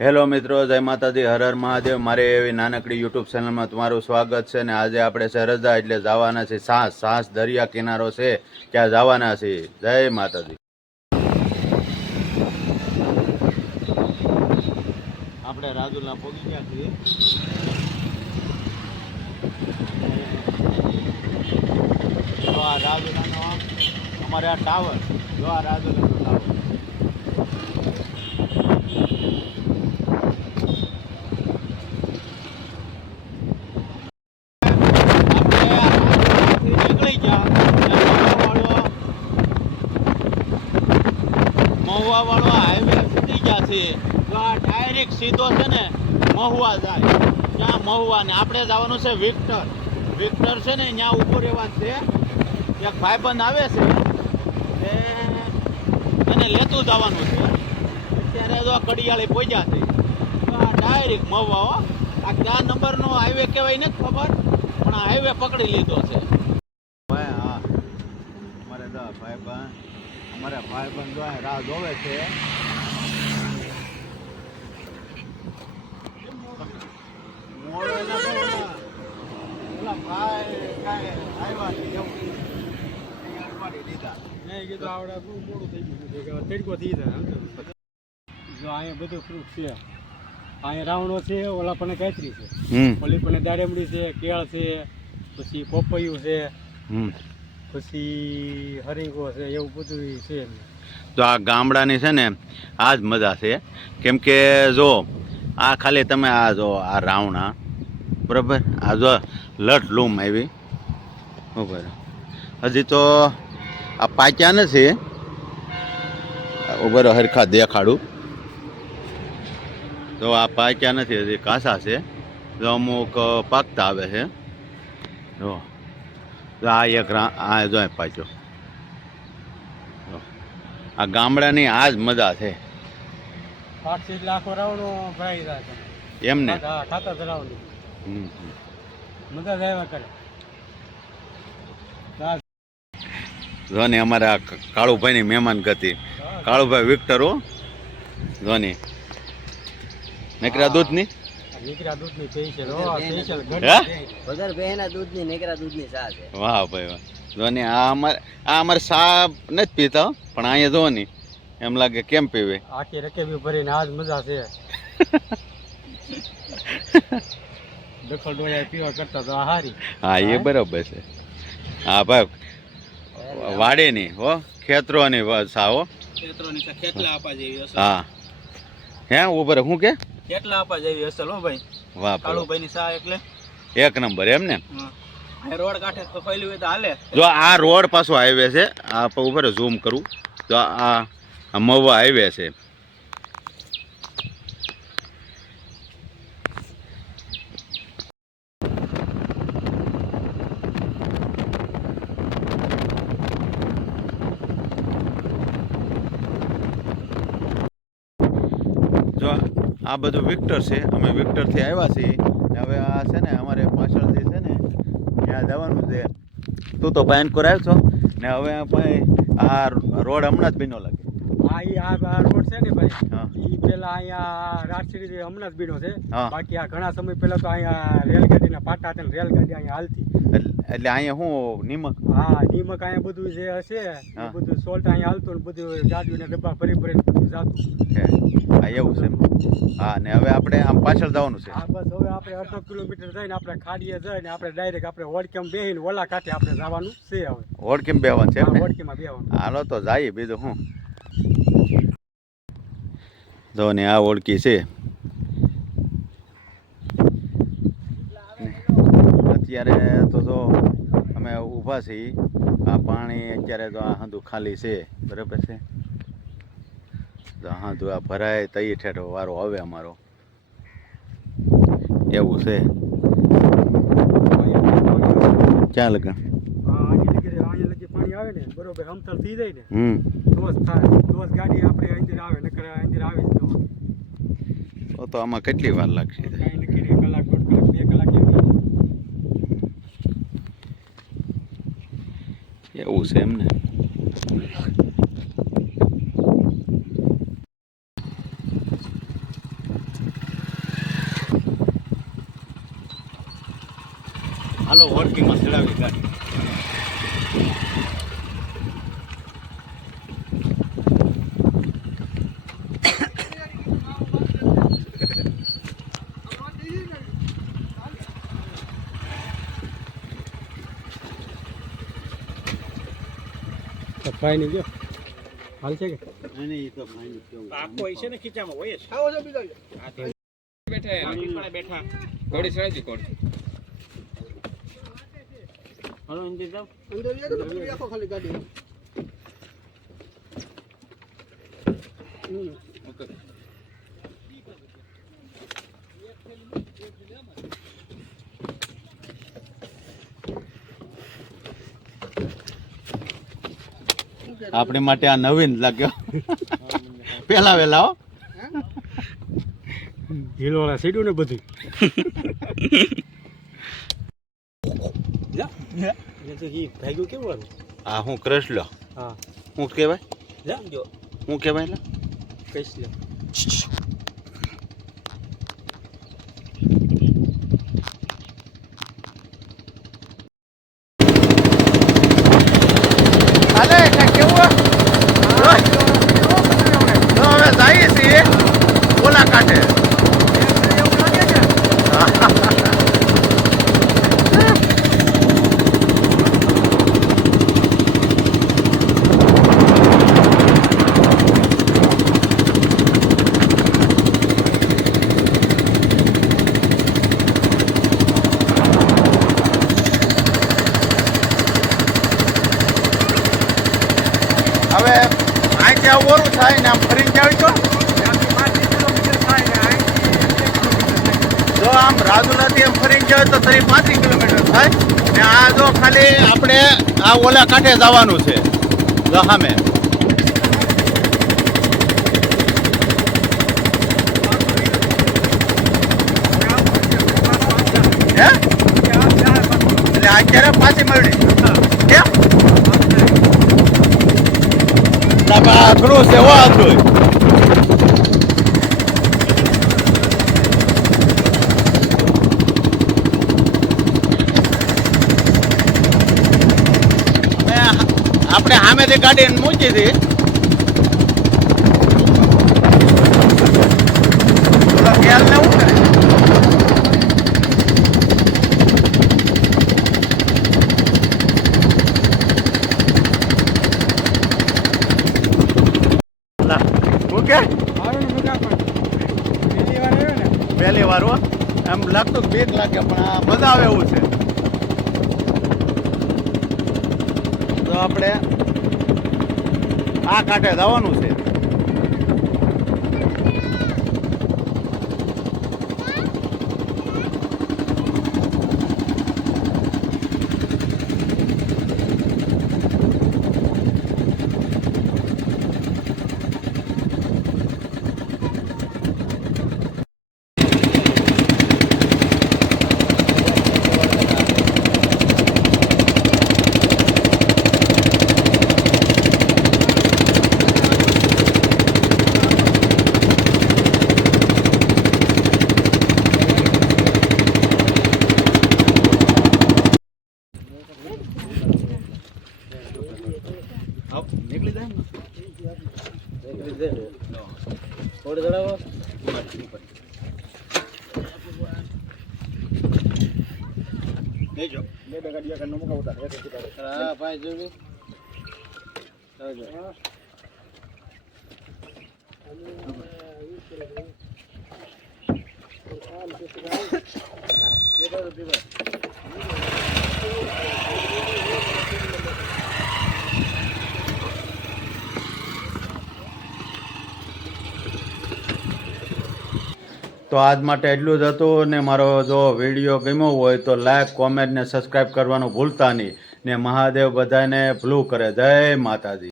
Hello મિત્રો, જય માતાજી, હર હર મહાદેવ। મારી એવી નાનકડી યુટ્યુબ ચેનલમાં તમારું સ્વાગત છે ને આજે આપણે સરહદા એટલે જવાના છે સાસ દરિયા કિનારો છે ત્યાં જવાના છે। જય માતાજી। આપણે રાજુલા પહોંચી ગયા છીએ। જો આ રાજુલાનો અમારે આ ટાવર, જો આ રાજુલાનો ટાવર। મહુવા વાળો હાઈવે ફૂટી ગયા છે તો આ ડાયરેક્ટ સીધો છે ને મહુવા જાય। ત્યાં મહુવા ને આપણે જવાનું છે વિક્ટર છે ને ત્યાં ઊભો રહેવાનું છે। એક ભાઈબંધ આવે છે એને લેતું જવાનું છે। અત્યારે જો કડિયાળી પહોંચ્યા છે તો આ ડાયરેક્ટ મહુવા। આ કયા નંબરનો હાઈવે કહેવાય નથી ખબર, પણ આ હાઈવે પકડી લીધો છે ભાઈ। હા, અમારે તો ભાઈબંધ જો રાહ જોવે છે। અહીંયા બધું ફ્રૂટ છે। અહીંયા રાવણો છે, ઓલા પણ કાતરી છે, ઓલી પણ દાડમડી છે, કેળ છે, પછી પપૈયું છે, પછી હરીંગો છે, એવું બધું છે। તો આ ગામડાની છે ને આ જ મજા છે, કેમ કે જો આ ખાલી તમે આ જો આ રાવણા બરાબર, આ જો લટ લૂમ આવી બરાબર, હજી તો આ પાક્યા નથી બરાબર, હરખા દેખાડું તો આ પાક્યા નથી, હજી કાસા છે, તો અમુક પાકતા આવે છે। જો આ એક આ જો પાક્યો, આ ગામડાની આ જ મજા છે। 5 લાખો રાવણો ભરાઈ જાય એમને ખાતા ધરાવની મજા જ આવ્યા કરે। ધોની અમારા કાળુભાઈની મહેમાન ગતિ, કાળુભાઈ વિક્ટર હો ધોની નકરા દૂધની વાહ ભાઈ વાહ। ધોની આ અમારે સા નથી પીતા, પણ અહીંયા ધોની એમ લાગે કેમ પીવે, આખી રકેબી ભરીને આજ મજા છે। દખલ ડોયા પીવા કરતા તો હારી। હા એ બરોબર છે। હા ભાઈ, વાડીની હો, ખેતરોની સા હો, ખેતરોની ખેતલા આપા જેવી હશે। હા હે ઉપર શું કે ખેતલા આપા જેવી હશે હો ભાઈ। વાહ કાળુભાઈ ની સા એટલે એક નંબર એમ ને। રોડ કાંઠે તો ફેલી હોય તો હાલે। જો આ રોડ પાછો હાઈવે છે, આ ઉપર ઝૂમ કરું તો આ મહુવા હાઈવે છે। જો આ બધું વિક્ટર છે, અમે વિક્ટરથી આવ્યા છીએ। હવે આ છે ને અમારે પાછળ જે છે ને ત્યાં જવાનું છે। તું તો પાયનકોર આવ્યો છો ને, હવે ભાઈ આ રોડ હમણાં જ બીનો લાગે। આ રોડ છે ને ભાઈ, ઈ પેલા અહીંયા રાજશીરી હમણાં જ બીનો છે, બાકી આ ઘણા સમય પહેલા તો અહીંયા રેલગાડીના પાટા હતા, રેલગાડી અહીંયા હાલતી। એટલે અહીંયા શું નિમક? હા નિમક અહીંયા બધું જે હશે બધું સોલ્ટ અહીંયા હાલતું ને બધું ગાડીઓના ડબ્બા ભરીને બધું જાતું। હા એવું છે। હા ને હવે આપણે આમ પાછળ જવાનું છે। હા બસ હવે આપણે 1/2 કિલોમીટર જઈને આપણે ખાડીએ જઈને આપણે ડાયરેક્ટ આપણે હોડકેમ બેહીને ઓલા કાંઠે આપણે જવાનું છે। હવે હોડકેમ બેહવાનું છે, હોડકેમાં બેહવાનું। હાલો તો જઈએ, બીજું શું। જો ને આ ઓળખી છે, અત્યારે તો જો અમે ઊભા છીએ, આ પાણી અત્યારે તો આ હાંધું ખાલી છે બરાબર છે। તો હાંધું આ ભરાય તઈ ઠેઠો વારો હવે અમારો એવું છે। ક્યાં લગન પાણી આવે ને બરોબર હમતલ થઈ જાય ને તો જ થાય, તો જ ગાડી આપણે અંદર આવે, નકર અંદર આવે જ તો આમાં કેટલી વાર લાગશે? કઈ નક્કી નહીં, કલાક 1.5 કલાક એવું છે એમ ને। હાલો વર્કિંગમાં ચડાવી ગાડી. તો ફ્રાય નહીં ગયો હાલ છે કે આખો છે ને ખીચામાં હોય જ. બેઠા ઘોડી ચડાવી ઘોડી. હાલો અંદર જાવ. ઓકે. આપણી માટે આ નવીન લાગ્યો. પેલા વેલા હો. ઢીલોળા સીડું ને બધું ભાગ્યું કેવું વાળું આ હું ક્રશ લો. હા હું કહેવાય જો હું કહેવાય લે કઈશ લે હાલે કેવું તો હવે જઈએ છીએ ઓલા કાંઠે. હવે અહીંથી આવું ઓરું થાય ને આમ ફરીને જાવી તો જો આમ રાજુલાથી એમ ફરીને જાય તો 35 કિલોમીટર થાય ને આ જો ખાલી આપણે આ ઓલા કાંઠે જવાનું છે જો સામે. હે એટલે અત્યારે પાછી મળી કેમ અઘરું છે હો હતું. આપણે સામેથી ગાડી મૂકી હતી ખ્યાલ ને શું કરે પહેલી વાર હો એમ લાગતું બીક લાગે પણ આ મજા આવે એવું છે. તો આપણે આ કાંઠે જવાનું છે. નીકળી જાય ને થોડી જણાવો દેજો બે ગાડીયા કનો મુકાવતા હા ભાઈ જોવી તો આજ માટે એટલું જ હતું ને મારો જો વિડીયો ગમ્યો હોય તો લાઈક કોમેન્ટ ને સબસ્ક્રાઈબ કરવાનું ભૂલતા નહીં ને મહાદેવ બધાને ભલું કરે. જય માતાજી.